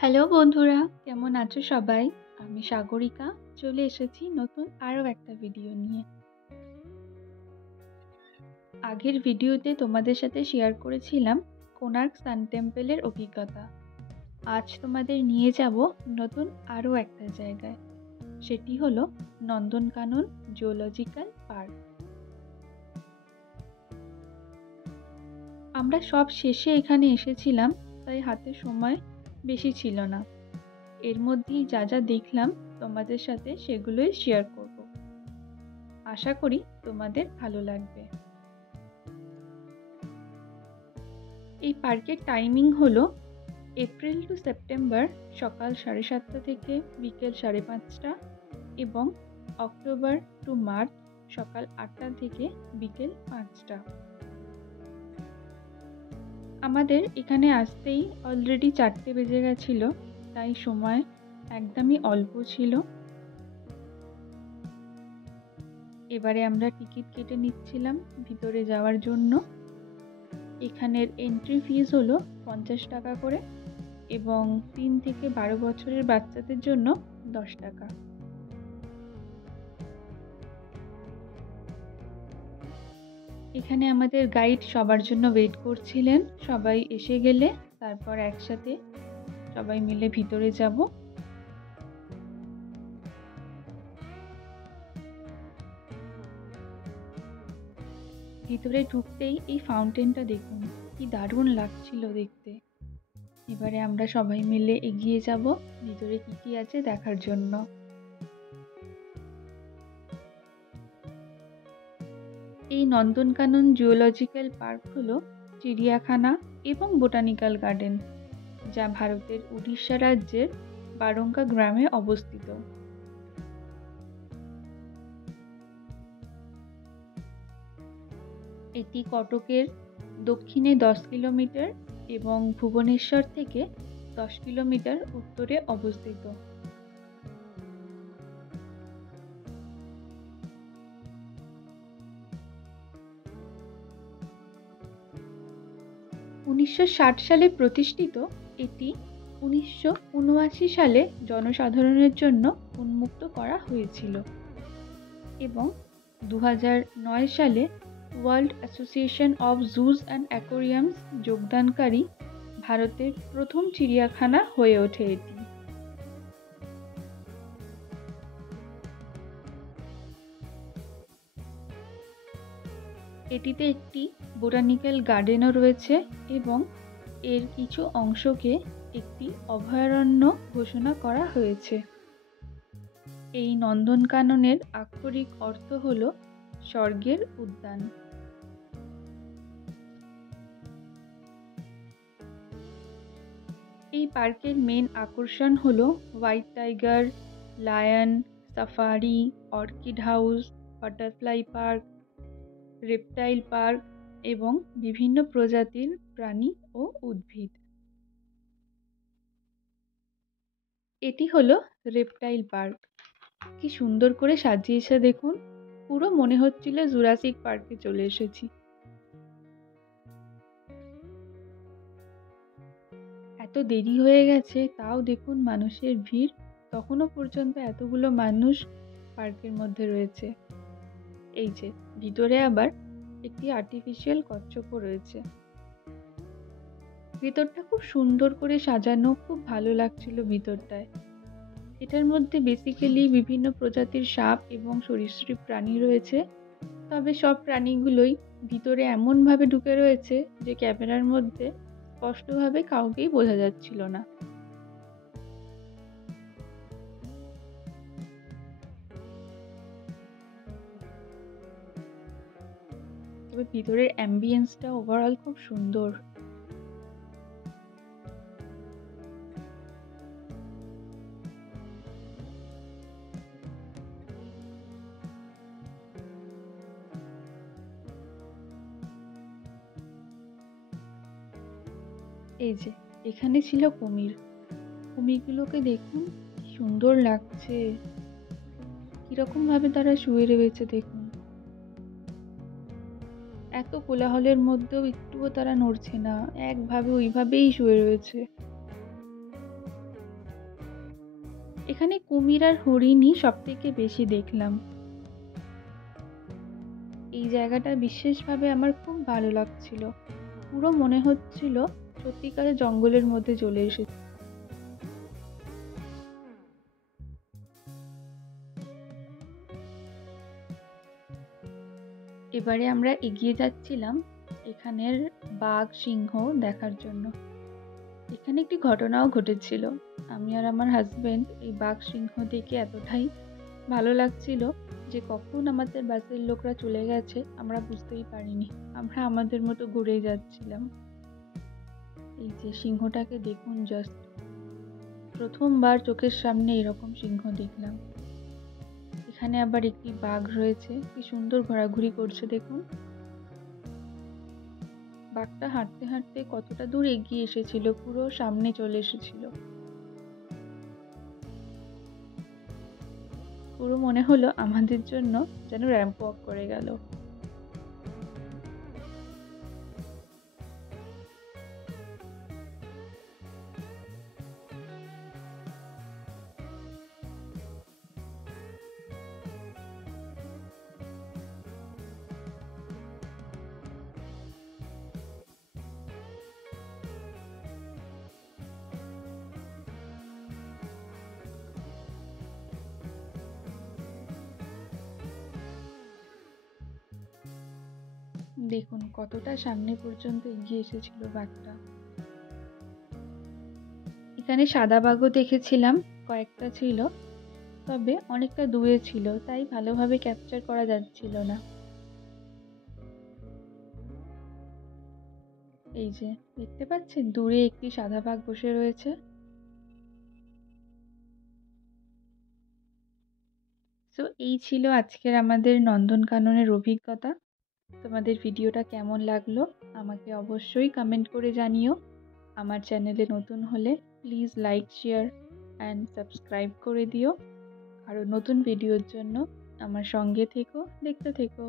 Hello বন্ধুরা, কেমন আছো সবাই? আমি সাগরিকা চলে এসেছি নতুন আরও একটা ভিডিও নিয়ে। আগের ভিডিওতে তোমাদের সাথে শেয়ার করেছিলাম কোণার্ক সান টেম্পলের অভিজ্ঞতা। আজ তোমাদের নিয়ে যাব নতুন আরও একটা জায়গায়। সেটি হলো নন্দনকানন জুলজিক্যাল পার্ক। আমরা সব শেষে এখানে এসেছিলাম, তাই হাতে সময় বেশি ছিল না। এর মধ্যেই যা যা দেখলাম তোমাদের সাথে সেগুলোই শেয়ার করব। আশা করি তোমাদের ভালো লাগবে। এই পার্কের টাইমিং হলো এপ্রিল টু সেপ্টেম্বর সকাল 7:30 থেকে বিকেল 5:30 এবং অক্টোবর টু মার্চ সকাল 8টা থেকে বিকেল 5টা। আমাদের এখানে আসতেই অলরেডি 4টে বেজে গেছিল, তাই সময় একদমই অল্প ছিল। এবারে আমরা টিকিট কেটে নিচ্ছিলাম ভিতরে যাওয়ার জন্য। এখানের এন্ট্রি ফিস হলো 50 টাকা করে এবং 3 থেকে 12 বছরের বাচ্চাদের জন্য 10 টাকা। এখানে আমাদের গাইড সবার জন্য ওয়েট করছিলেন। সবাই এসে গেলে তারপর একসাথে সবাই মিলে ভিতরে যাব। ভিতরে ঢুকতেই এই ফাউন্টেনটা দেখুন, কি দারুণ লাগছিল দেখতে। এবারে আমরা সবাই মিলে এগিয়ে যাব ভিতরে কি কি আছে দেখার জন্য। এই নন্দনকানন জুলজিক্যাল পার্ক হলো চিড়িয়াখানা এবং বোটানিক্যাল গার্ডেন, যা ভারতের উড়িষ্যা রাজ্যের বারঙ্গা গ্রামে অবস্থিত। এটি কটকের দক্ষিণে 10 কিলোমিটার এবং ভুবনেশ্বর থেকে 10 কিলোমিটার উত্তরে অবস্থিত। উনিশশো সালে প্রতিষ্ঠিত, এটি 1979 সালে জনসাধারণের জন্য উন্মুক্ত করা হয়েছিল এবং 2009 সালে World Association of Zoos and Aquariums যোগদানকারী ভারতের প্রথম চিড়িয়াখানা হয়ে ওঠে এটি। এটিতে একটি বোটানিক্যাল গার্ডেনও রয়েছে এবং এর কিছু অংশকে একটি অভয়ারণ্য ঘোষণা করা হয়েছে। এই নন্দনকাননের আক্ষরিক অর্থ হল স্বর্গের উদ্যান। এই পার্কের মেন আকর্ষণ হলো white tiger, lion, safari, orchid house, butterfly park, reptile park এবং বিভিন্ন প্রজাতির প্রাণী ও উদ্ভিদ। এটি হলো রেপটাইল পার্ক। কি সুন্দর করে সাজিয়েছে দেখুন, পুরো মনে হচ্ছিল জুরাসিক পার্কে চলে এসেছি। এত দেরি হয়ে গেছে তাও দেখুন মানুষের ভিড়, তখনও পর্যন্ত এতগুলো মানুষ পার্কের মধ্যে রয়েছে। এই যে ভিতরে আবার একটি আর্টিফিশিয়াল কচ্ছপও রয়েছে। ভিতরটা খুব সুন্দর করে সাজানো, খুব ভালো লাগছিল ভিতরটায়। এটার মধ্যে বেসিক্যালি বিভিন্ন প্রজাতির সাপ এবং সরীসৃপ প্রাণী রয়েছে, তবে সব প্রাণীগুলোই ভিতরে এমনভাবে ঢুকে রয়েছে যে ক্যামেরার মধ্যে স্পষ্টভাবে কাউকেই বোঝা যাচ্ছিল না। তবে ভিতরের অ্যাম্বিয়েন্সটা ওভারঅল খুব সুন্দর। এই যে এখানে ছিল কুমির। কুমিরগুলোকে দেখুন কি সুন্দর লাগছে, কিরকম ভাবে তারা শুয়ে রয়েছে দেখুন। এত কোলাহলের মধ্যেও একটুও তারা নড়ছে না, একভাবে ওইভাবেই শুয়ে রয়েছে। এখানে কুমির আর হরিণই সবথেকে বেশি দেখলাম। এই জায়গাটা বিশেষভাবে আমার খুব ভালো লাগছিল। পুরো মনে হচ্ছিল সত্যিকারের জঙ্গলের মধ্যে চলে এসেছি। এবারে আমরা এগিয়ে যাচ্ছিলাম এখানের বাঘ সিংহ দেখার জন্য। এখানে একটি ঘটনাও ঘটেছিল। আমি আর আমার হাজবেন্ড এই বাঘ সিংহ দেখে এতটাই ভালো লাগছিল যে কখন আমাদের বাসের লোকরা চলে গেছে আমরা বুঝতেই পারিনি। আমরা আমাদের মতো ঘুরেই যাচ্ছিলাম। এই যে সিংহটাকে দেখুন, জাস্ট প্রথমবার চোখের সামনে এরকম সিংহ দেখলাম। এখানে আবার একটি বাঘ রয়েছে, কি সুন্দর ঘোরাঘুরি করছে দেখুন। বাঘটা হাঁটতে হাঁটতে কতটা দূর এগিয়ে এসেছিল, পুরো সামনে চলে এসেছিল। পুরো মনে হলো আমাদের জন্য যেন র্যাম্প ওয়াক করে গেল। দেখুন কতটা সামনে পর্যন্ত এগিয়ে এসেছিল বাঘটা। এখানে সাদা বাঘও দেখেছিলাম, কয়েকটা ছিল, তবে অনেকটা দূরে ছিল, তাই ভালোভাবে ক্যাপচার করা যাচ্ছিল না। এই যে দেখতে পাচ্ছেন দূরে একটি সাদা বাঘ বসে রয়েছে। তো এই ছিল আজকের আমাদের নন্দনকাননের অভিজ্ঞতা। তোমাদের ভিডিওটা কেমন লাগলো আমাকে অবশ্যই কমেন্ট করে জানিও। আমার চ্যানেলে নতুন হলে please like, share and subscribe করে দিও। আরও নতুন ভিডিওর জন্য আমার সঙ্গে থেকো, দেখতে থেকো।